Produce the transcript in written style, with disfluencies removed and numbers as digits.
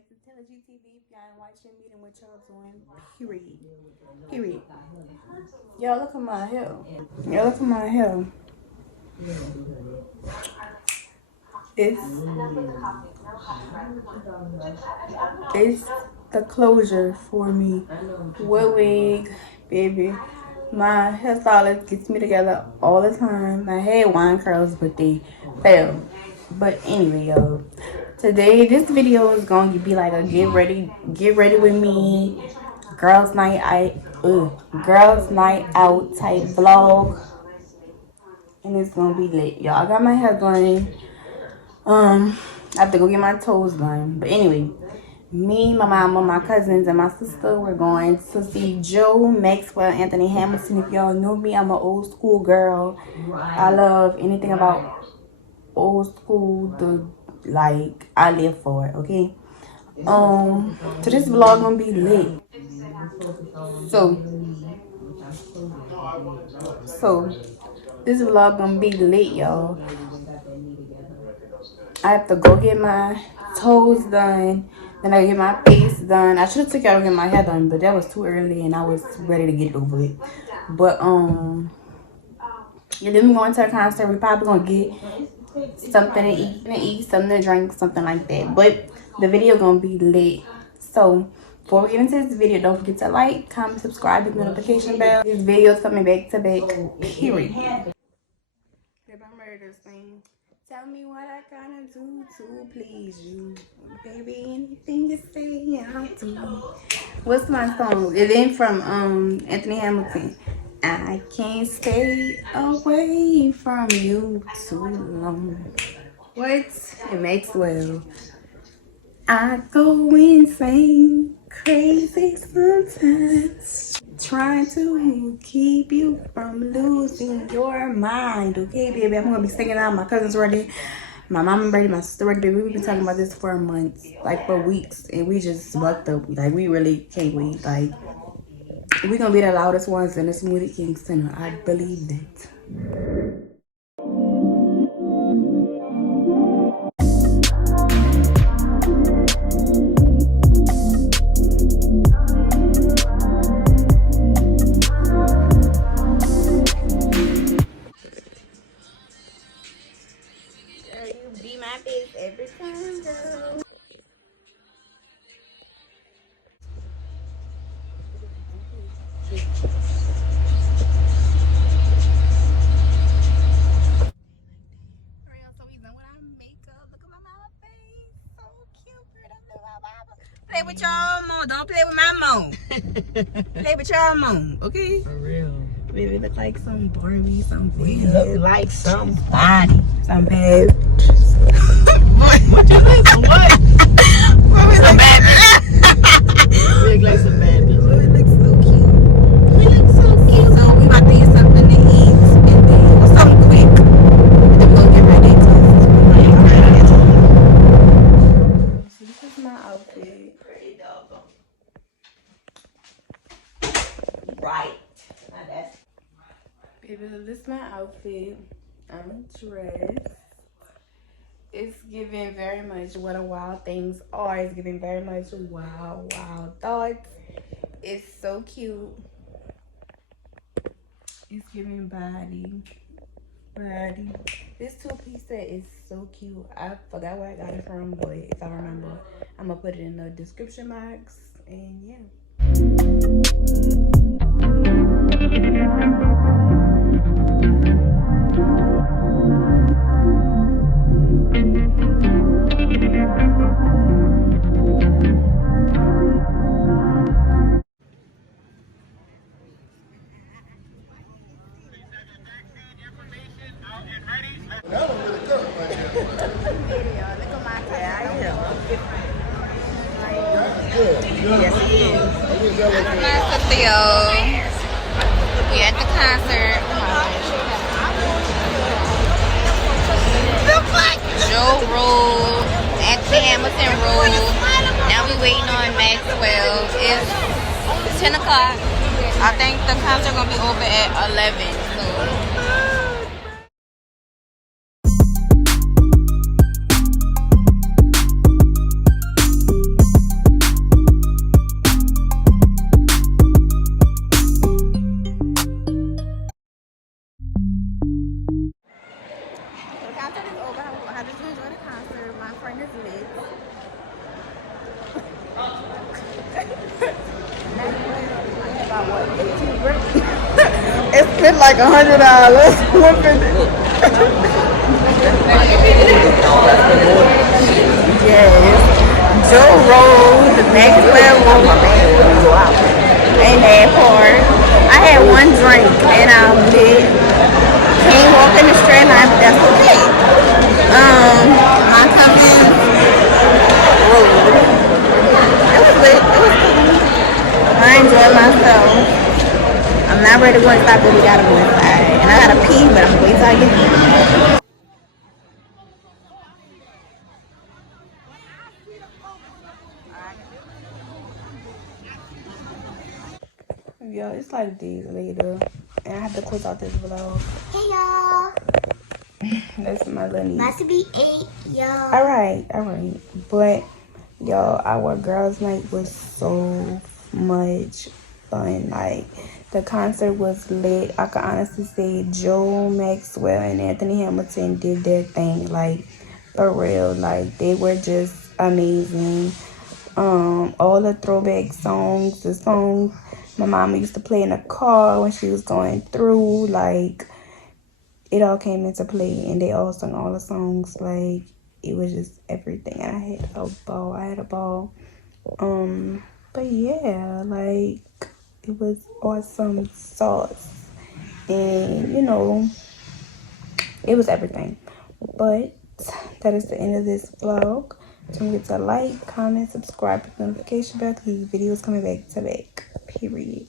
back to Taylor GTV. If y'all ain't watching, meeting what y'all doing, period. Y'all look at my hair. Y'all look at my hair. It's the closure for me. What wig, baby. My hairstylist gets me together all the time. I had wine curls, but they failed. But anyway, y'all. Today, this video is going to be like a get ready with me, girls night out type vlog, and it's gonna be lit, y'all. I got my hair done. I have to go get my toes done. But anyway, me, my mama, my cousins, and my sister, we're going to see Joe, Maxwell, Anthony Hamilton. If y'all know me, I'm an old school girl. I love anything about old school. I live for it, okay? So this vlog gonna be lit. So this vlog gonna be lit, y'all. I have to go get my toes done, then I get my face done. I should have took out to get my hair done, but that was too early and I was ready to get it over with. But yeah, then we going to a concert. We probably gonna get something to eat, something to drink, something like that. But the video gonna be lit. So before we get into this video, don't forget to like, comment, subscribe, hit the notification bell. This video is coming back to back, period. Babe, I'm ready to sing. Tell me what I gotta do to please you. Baby, anything you say, I'll do. What's my song? It ain't from Anthony Hamilton. I can't stay away from you too long. What? And Maxwell. I go insane, crazy sometimes, trying to keep you from losing your mind. Okay, baby, I'm gonna be singing out. My cousin's ready, my mama ready, my sister ready. Baby, we've been talking about this for months, like for weeks, and we just bucked up. Like, we really can't wait. Like, we're gonna be the loudest ones in the Smoothie King Center. I believe that. Every time, girl. So we done with our makeup. Look at my mama face. So cute, girl. Don't play with my mama. Play with y'all, mom. Don't play with my mom. Play with y'all, mom. Okay? For real. Baby, look like some Barbie, some We look like somebody. some bad. What you think? Some what? Some bad bitch. We look like some bad bitch. We look so cute. We look so cute. So we about to get something to eat and then something quick. And then we'll get ready to So this is my outfit. Pretty doggone. Right. Now that's Baby, this is my outfit. I'm dressed. It's giving very much what a wild things are. It's giving very much wild thoughts. It's so cute. It's giving body. This two-piece set is so cute. I forgot where I got it from, but if I remember, I'm gonna put it in the description box. And yeah. Yes, he is. My Theo. We at the concert. Joe rolled. Anthony Hamilton rolled. Now we waiting on Maxwell. It's 10 o'clock. I think the concert gonna be over at 11. So. about what, 18 grapes? It spent like $100. Yes. Joe Rose, Maxwell Joe, And that part, I had one drink and I'm lit. Can't walk in the straight line, but that's okay. My cousin, it was lit. It was cool. I enjoyed myself. I'm not ready to go inside, but we gotta go inside. And I gotta pee, but I'm gonna wait till I get home. Yo, it's like days later, and I have to close out this vlog. Hey y'all. That's my little niece. About to be 8, y'all. Alright. But, yo, our girls' night was so much fun. Like, the concert was lit. I can honestly say Joe, Maxwell, and Anthony Hamilton did their thing. Like, for real. Like, they were just amazing. All the throwback songs, the songs my mama used to play in the car when she was going through, like, it all came into play, and they all sung all the songs. Like, it was just everything, and I had a ball. But yeah, like, it was awesome sauce, and you know, it was everything. But that is the end of this vlog. Don't forget to like, comment, subscribe, hit the notification bell, because these videos coming back to back. Period.